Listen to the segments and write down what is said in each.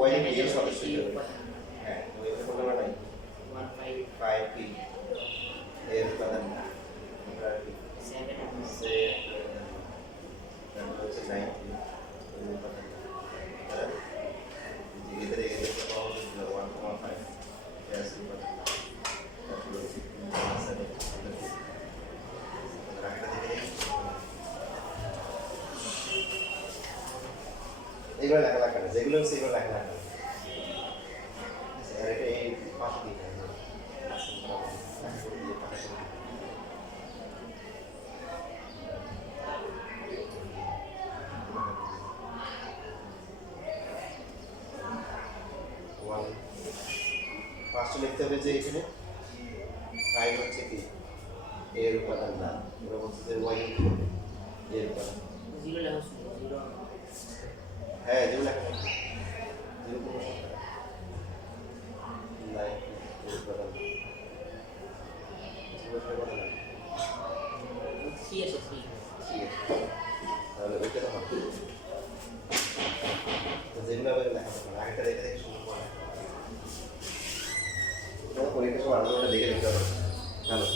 Y এর সদস্য হ্যাঁ ওই কোনো নাই 5 পি এর উপাদান আমরা 7 সে তারপর হচ্ছে 9 এর উপাদান এদের পাওয়া যাবে 1.5 গ্যাস উপাদান তারপর হচ্ছে 7 এইগুলো লেখা লাগবে না যেগুলো হচ্ছে এগুলো লেখা লাগবে আর এটা এই পাশে দিতে হবে পাঁচটা লিখতে হবে যে এখানে ফাইভ হচ্ছে কি এর উপাদান না ওরা বলছে যে ওয়াই এর উপাদান জিরো লেখা জিরো হ্যাঁ যেগুলো লেখা থাকে জিরো কোনো সংখ্যা নাই এর উপাদান সি আছে সি তাহলে ওইটা তো হবে যেগুলো আবার লেখা থাকে আগেটা দেখে দেখে শুরু করে ওটা পরীক্ষার সময় আলাদা দেখে লিখতে হবে জানো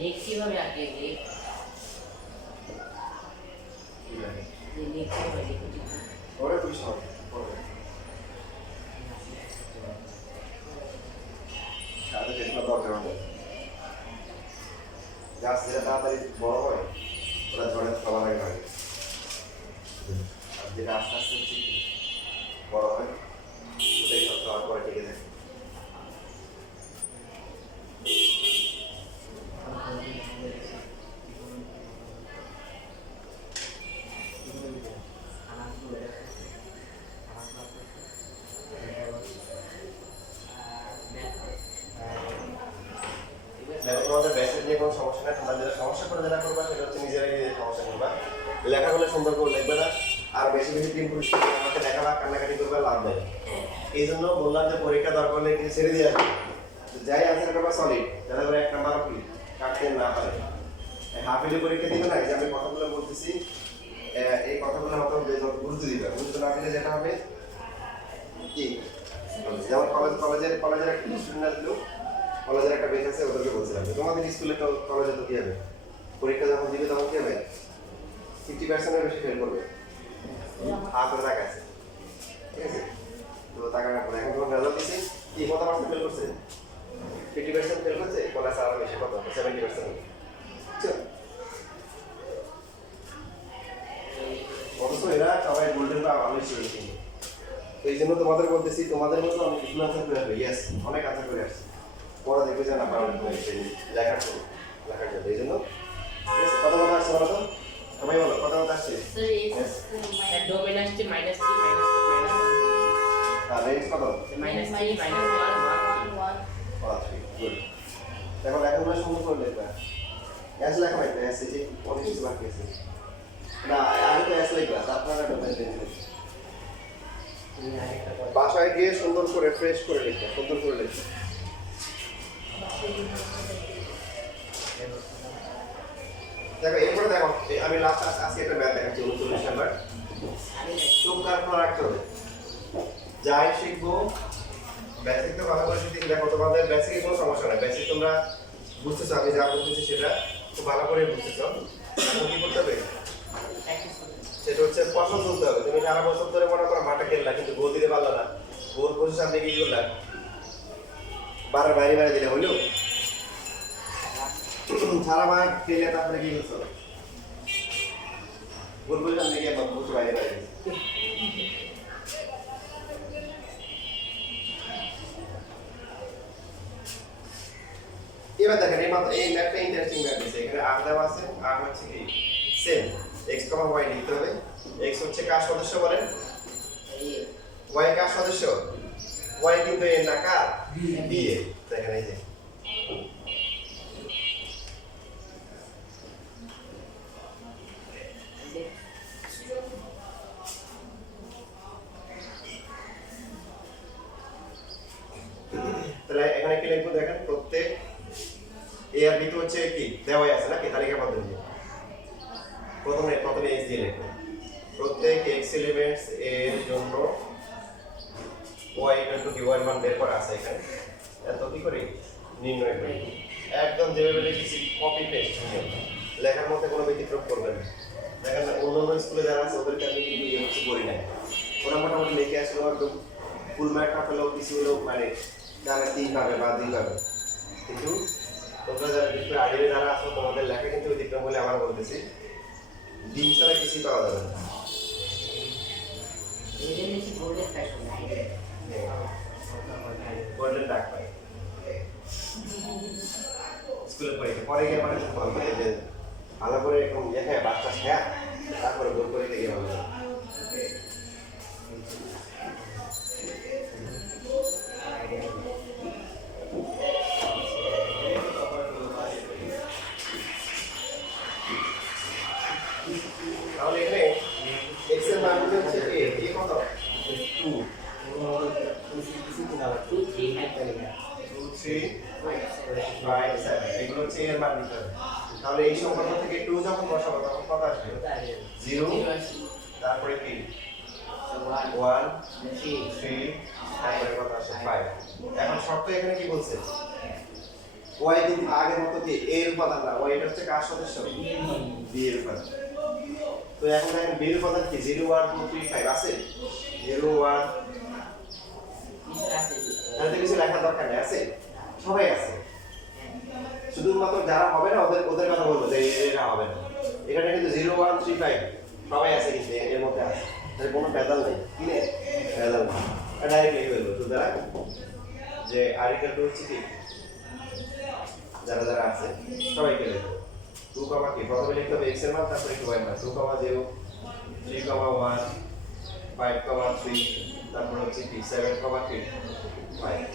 लेख কিভাবে আঁকে লেখ যে লেখ কিভাবে লিখে ওরে তুই সব সাথে যেটা দরকার হবে গাছ যেটা তাড়াতাড়ি বড় হয় ওরা ঝড়ে সবার আগে হয় আর যেটা আস্তে আস্তে বড় হয় ওটাই সব খাওয়ার পরে টিকে থাকে তোমাদের বেসিক নিয়ে কোনো সমস্যা নেই তোমরা যেটা সমস্যা করে যেটা করবা সেটা হচ্ছে নিজেরাই নিজের সমস্যা করবা লেখাগুলো সুন্দর করে লিখবে না আর বেশি বেশি টিম পুরস্কার আমাকে লেখা বা কান্নাকাটি করবে লাভ নেই এই জন্য বললাম যে পরীক্ষা দরকার হলে কিছু ছেড়ে দিয়ে আসবে যাই আনসার করবা সলিড যাতে করে 1 নাম্বার কি কাটতে না পারে হাফ ইয়ারলি পরীক্ষা দিবে না যে আমি কথাগুলো বলতেছি এই কথাগুলো মতো গুরুত্ব দিবে গুরুত্ব না দিলে যেটা হবে কি যেমন কলেজের একটা স্টুডেন্ট আসলো কলেজের একটা বেঞ্চ আছে ওদেরকে বলছিলাম তোমাদের স্কুলে তো কলেজে তো কি হবে পরীক্ষা যখন দিবে তখন কি হবে 50% এর বেশি ফেল করবে হাতের টাকা আছে ঠিক আছে তো টাকা না পড়ে এখন রেজাল্ট দিছি কি কত পার্সেন্ট ফেল করছে 50% ফেল করছে কলেজ আরো বেশি কত 70% অথচ এরা সবাই গোল্ডেন বা ভালো স্টুডেন্ট কিন্তু এই জন্য তোমাদের বলতেছি তোমাদের মতো আমি কিছু আনসার করে আসবো ইয়েস অনেক আনসার করে আসছি পড়া দেখবে যে না পারবেন লেখার জন্য এই জন্য ঠিক আছে কত কথা আসছে বলো তো সবাই বলো কত কথা আসছে স্যার ডোমেন আসছে -3 -3 আর রেঞ্জ কত -3 -1 গুড দেখো লেখাগুলো সুন্দর করে লিখবা এস লেখা ভাই এস যে অনেক কিছু বাকি আছে না আগে তো এস লিখবা তারপরে ডোমেন লিখবে বাসায় গিয়ে সুন্দর করে ফ্রেশ করে লিখবে সুন্দর করে লিখবে দেখো এরপরে দেখো আমি লাস্ট আজকে একটা ম্যাথ দেখাচ্ছি 39 নাম্বার চোখ কান খোলা রাখতে হবে যাই শিখবো বেসিক তো ভালো করে শিখতে দেখো তোমাদের বেসিকে কোনো সমস্যা নাই বেসিক তোমরা বুঝতেছো আমি যা বলতেছি সেটা খুব ভালো করে বুঝতেছো এখন কি করতে হবে সেটা হচ্ছে কষ্ট চলতে হবে। তুমি সারা বছর ধরে মনে করো মাঠে খেললা কিন্তু গোল দিতে পারলা না, গোল পোস্টের সামনে কি করলা, বারের বাইরে বাইরে দিলে হইলো? সারা মাঠ খেলে তারপরে কি করছো, গোল পোস্টের সামনে গিয়ে পোস্ট বাইরে বাইরে দিলে। এবার দেখেন এই মাত্র এই ম্যাপটা ইন্টারেস্টিং ম্যাপ আছে। এখানে আর দেওয়া আছে, আর হচ্ছে কি সেম x, y লিখতে হবে। x হচ্ছে কার সদস্য বলেন, y কার সদস্য, y কিন্তু এর না কার, b এর। দেখেন এই যে তাহলে এখানে কি লিখবো দেখেন, প্রত্যেক a আর b তো হচ্ছে কি দেওয়াই আছে নাকি তালিকা পদ্ধতি। প্রথমে x দিয়ে লিখবো, প্রত্যেক x এলিমেন্টস এর জন্য y = কি, y মান বের করা আছে এখানে, এত কি করে নির্ণয় করি। একদম যেভাবে লিখেছি কপি পেস্ট লেখার মধ্যে কোনো ব্যতিক্রম করবেন না। দেখেন অন্যান্য স্কুলে যারা আছে ওদেরকে আমি কিন্তু এই কিছু করি না, ওরা মোটামুটি লিখে আসলো একদম ফুল মার্ক না পেলেও কিছু হলেও মানে যারা 3 পাবে বা 2 পাবে। কিন্তু তোমরা যারা বিশেষ আগে যারা আছো তোমাদের লেখা কিন্তু ব্যতিক্রম বলে আমার বলতেছি, ডিম ছাড়া কিছুই পাওয়া যাবে না। গোল্ডেন ডাক পাই স্কুলে পরীক্ষা পরে গিয়ে মানে বলবে যে ভালো করে এরকম লেখা বাচ্চা খেয়া তারপরে গোল করে গিয়ে বলবে। তাহলে এখানে x এর মান হচ্ছে a, a কত 2 2 3 5 7 এগুলো হচ্ছে এর মান নিতে হবে। তাহলে এই সংখ্যা থেকে 2 যখন বসাবো তখন কত আসবে 0, তারপরে কি 1 3 তারপরে কত আসে 5। এখন শর্ত এখানে কি বলছে, y কিন্তু আগের মতো কি a এর উপাদান না, y এটা হচ্ছে কার সদস্য, b এর উপাদান। তো এখন দেখেন b এর উপাদান কি 0 1 2 3 5 আছে, 0 1 তাহলে কিছু লেখার দরকার নেই, আছে সবাই আছে, শুধুমাত্র যারা হবে না ওদের ওদের কথা বলবো যে এরা হবে না। এখানে কিন্তু 0 1 3 5 সবাই আছে কিন্তু এর মধ্যে আছে, তাহলে কোনো ভেজাল নেই, কি নেই ভেজাল নেই। ডাইরেক্ট লিখে ফেলবো তো দ্বারা যে আর্টিকেল 2 হচ্ছে কি যারা যারা আছে সবাইকে লিখবো 2 কমা কি প্রথমে লিখতে হবে x এর মান, তারপরে কি y মান 2 কমা 0 3 কমা 1 5 কমা 3 তারপর হচ্ছে কি 7 কমা কি 5।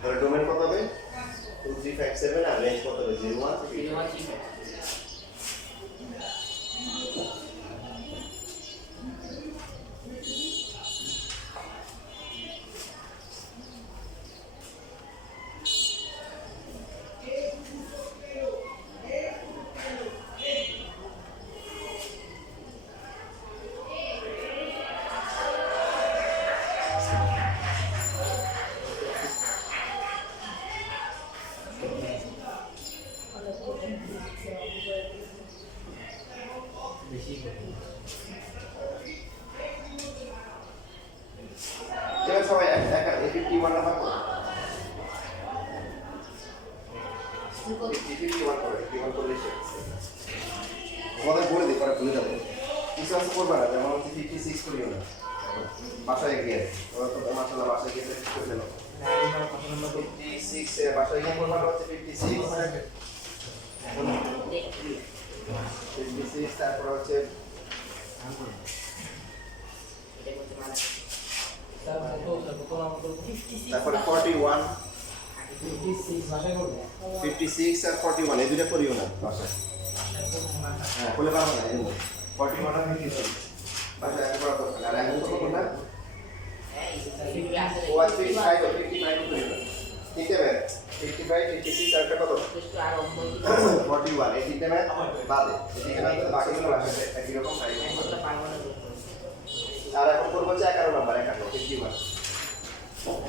তাহলে ডোমেন কত হবে 2 3 5 7 আর রেঞ্জ কত হবে 0 1 3 সবাই একা 51 নাম্বার করো 51 করো 51 করলে তোমাদের বলে দিই পরে ভুলে যাবো, কিছু আছে করবা না, যেমন হচ্ছে 56 করিও না বাসায় গিয়ে, তোমরা তো মাশাআল্লাহ বাসায় গিয়ে প্র্যাকটিস করে ফেলো 56 বাসায় গিয়ে করবা হচ্ছে 56 তারপর হচ্ছে তারপরে 41 56 আর 41 এই দুটো করিও না বাসায়, হ্যাঁ বলে পারবো না এই 41 আর 56 বাসায় একবার করতে আর এখন তো করব না 55 করিও না, ঠিক আছে 55 56 আর কত 41 এই তিনটে ম্যাথ বাদে এদিকে না তো বাকিগুলো আসবে একই রকম সাইজ করতে পারবো না। আর এখন করব হচ্ছে 11 নাম্বার 51 51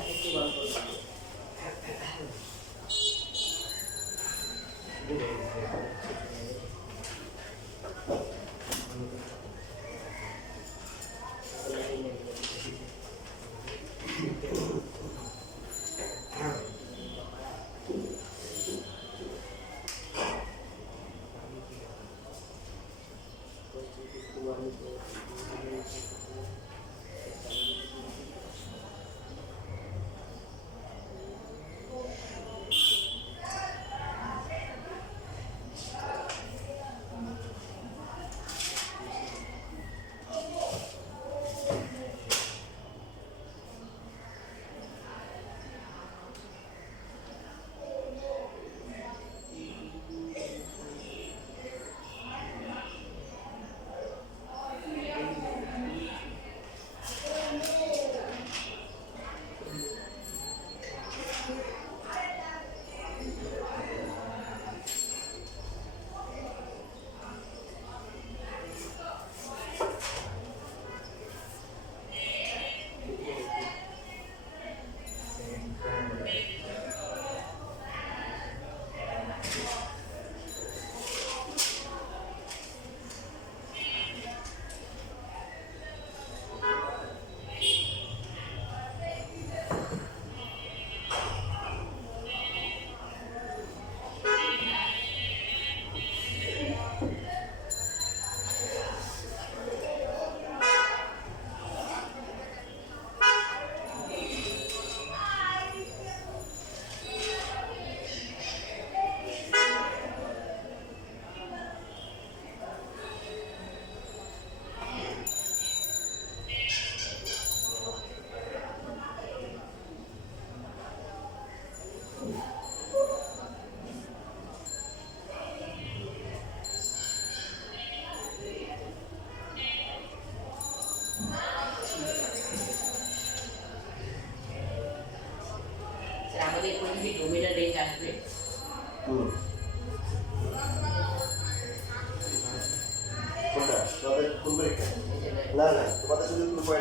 না না তোমাদের শুধু 2.1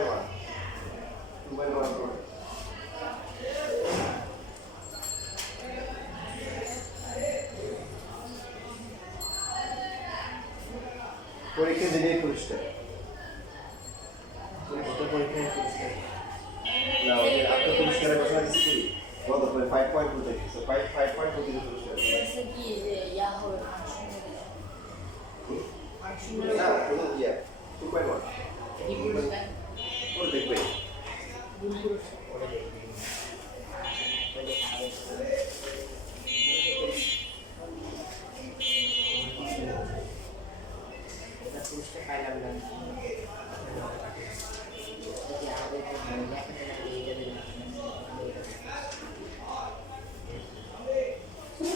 করো। পরীক্ষা দিলে পুরস্কার না ওই আপনার পুরস্কারের ঘোষণা দিচ্ছি কত করে 5.2 থেকে সো 5.2 থেকে পুরস্কার जैसे कि या हो फांक्शन না কোনো ইয়া 2.1 কি পুরস্কার ওর দেখবে ওটা দেখবি এটা পুরস্কার পাইলাম না যদি আমাদের লেখাটা এইটা দিলাম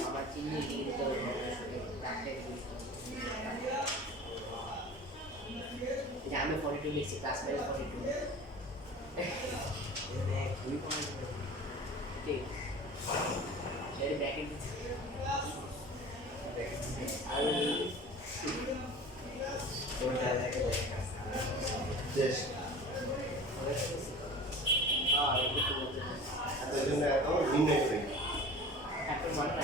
আমার চিনি দিতে হবে ডাক্তার আমি 42 লিখছি প্লাস মাইনাস 42 দুই পয়েন্ট ঠিক এর ব্র্যাকেট দিচ্ছি আর দেশ হ্যাঁ এটা তো বলতে এর জন্য এত নির্ণয় করে একটা মান না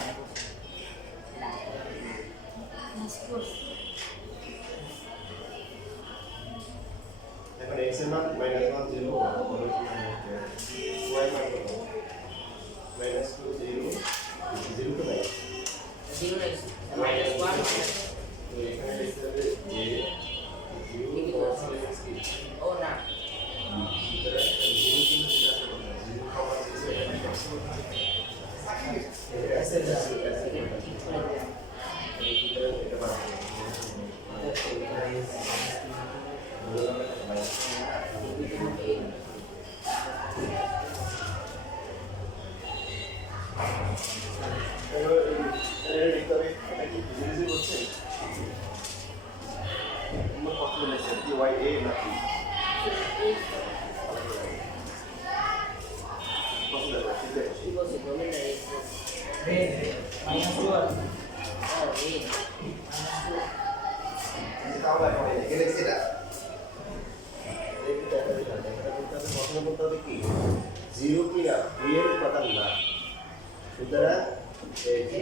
এখন x এর মান -1 0 y মান কত -2 0 0 তো নাই 0 নাই মাইনাস 1 তো এখানে লিখতে হবে যে 0 cos x কি ও না সুতরাং 0 কিন্তু সেটা আসলে 0 কমা 0 এখানে সবসময় s এর ঠিক করে দিলাম সুতরাং এটা বানাবো কি বলছি বলেন না -1 ও এই জিরো কি না দুইয়ের উপাদান না সুতরাং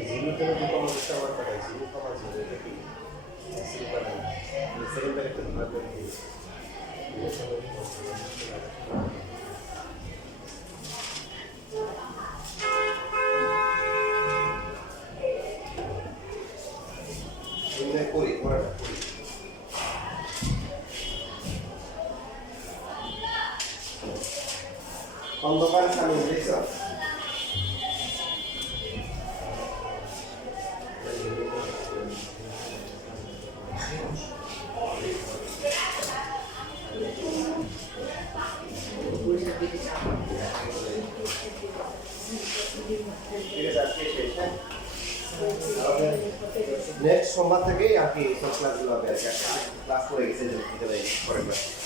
জিরো থেকে যে কমন করতে আমার কথা জিরো কমা জিরো এটা কি উপাদান সেকেন্ড একটা ভাগ করে দিই করি পড়াটা করি অন্ধকার সামনে দেখছ পুরস্কার দিতে চাপ ঠিক আছে আজকে শেষ হ্যাঁ নেক্সট সোমবার থেকেই আর কি সব ক্লাসগুলো হবে আর কি ক্লাস করে গেছে যে দিতে পারি পরের বার